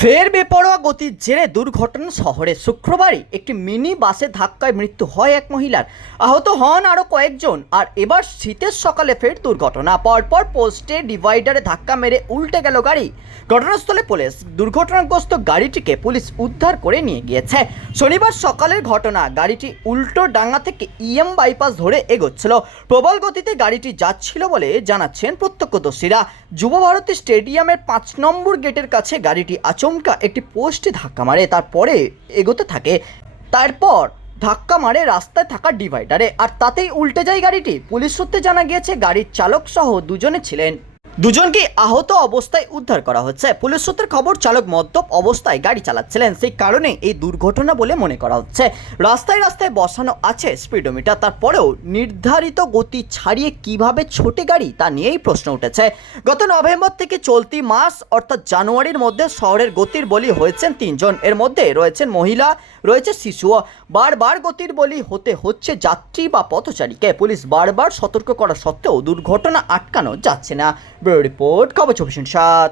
ফের বেপরোয়া গতির জেরে দুর্ঘটনা শহরে। শুক্রবারই একটি মিনি বাসে ধাক্কায় মৃত্যু হয় এক মহিলার। আহত হন আরও কয়েকজন, আর এবার শীতের সকালে ফের দুর্ঘটনা। পরপর পোস্টে ডিভাইডারে ধাক্কা মেরে উল্টে গেল গাড়ি। ঘটনাস্থলে পুলিশ দুর্ঘটনাগ্রস্ত গাড়িটিকে পুলিশ উদ্ধার করে নিয়ে গিয়েছে। শনিবার সকালের ঘটনা, গাড়িটি উল্টো ডাঙ্গা থেকে ইএম বাইপাস ধরে এগোচ্ছিল। প্রবল গতিতে গাড়িটি যাচ্ছিল বলে জানাচ্ছেন প্রত্যক্ষদর্শীরা। যুব ভারতী স্টেডিয়ামের পাঁচ নম্বর গেটের কাছে গাড়িটি আচমকা একটি পোস্টে ধাক্কা মারে, তারপরে এগোতে থাকে। তারপর ধাক্কা মারে রাস্তায় থাকা ডিভাইডারে। আর তাতেই উল্টে যায় গাড়িটি। পুলিশ সূত্রে জানা গিয়েছে, গাড়ির চালক সহ দুজনে ছিলেন। দুজনকে আহত অবস্থায় উদ্ধার করা হচ্ছে। পুলিশ সূত্রের খবর, চালক মদ্যপ অবস্থায় গাড়ি চালাচ্ছিলেন। সেই কারণে এই দুর্ঘটনা বলে মনে করা হচ্ছে। রাস্তায় রাস্তায় বসানো আছে স্পিডোমিটার। তারপরেও নির্ধারিত গতি ছাড়িয়ে কীভাবে ছোটে গাড়ি তা নিয়েই প্রশ্ন উঠেছে। গত নভেম্বর থেকে চলতি মাস, অর্থাৎ জানুয়ারির মধ্যে শহরের গতির বলি হয়েছেন তিনজন। এর মধ্যে রয়েছেন মহিলা, রয়েছে শিশুও। বারবার গতির বলি হতে হচ্ছে যাত্রী বা পথচারীকে। পুলিশ বারবার সতর্ক করা সত্ত্বেও দুর্ঘটনা আটকানো যাচ্ছে না। ব্যুরো রিপোর্ট খবর চব্বিশ সাত।